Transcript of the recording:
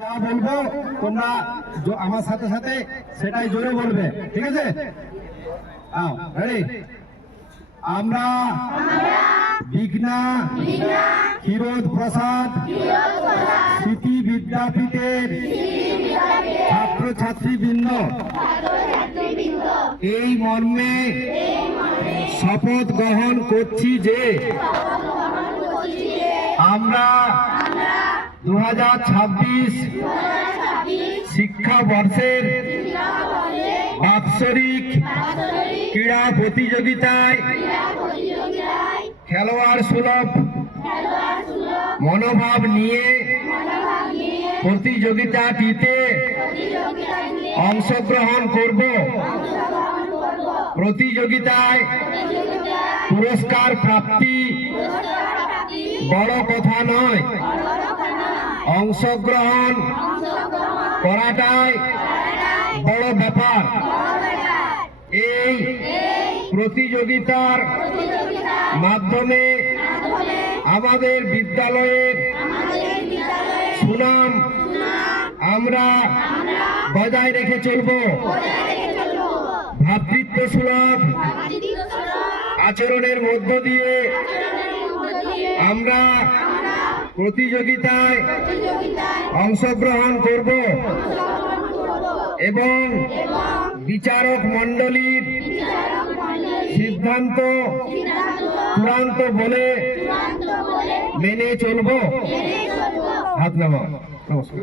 যা বলবো তোমরা আমার সাথে সাথে সেটাই জোরে বলবে, ঠিক আছে? রেডি? আমরা বিঘ্না ক্ষীরোদ প্রসাদ স্মৃতি বিদ্যাপীঠের ছাত্রছাত্রীবৃন্দ এই মর্মে শপথ গ্রহণ করছি যে আমরা 2026 শিক্ষাবর্ষের বাৎসরিক ক্রীড়া প্রতিযোগিতায় খেলোয়াড় সুলভ মনোভাব নিয়ে প্রতিযোগিতাটিতে অংশগ্রহণ করব। প্রতিযোগিতায় পুরস্কার প্রাপ্তি বড় কথা নয়, অংশগ্রহণ করাটাই বড় ব্যাপার। এই প্রতিযোগিতার মাধ্যমে আমাদের বিদ্যালয়ের সুনাম আমরা বজায় রেখে চলব। ভ্রাতৃত্ব সুলভ আচরণের মধ্য দিয়ে আমরা প্রতিযোগিতায় অংশগ্রহণ করব এবং বিচারক মণ্ডলীর সিদ্ধান্ত চূড়ান্ত বলে মেনে চলব। হাত নামাও। নমস্কার।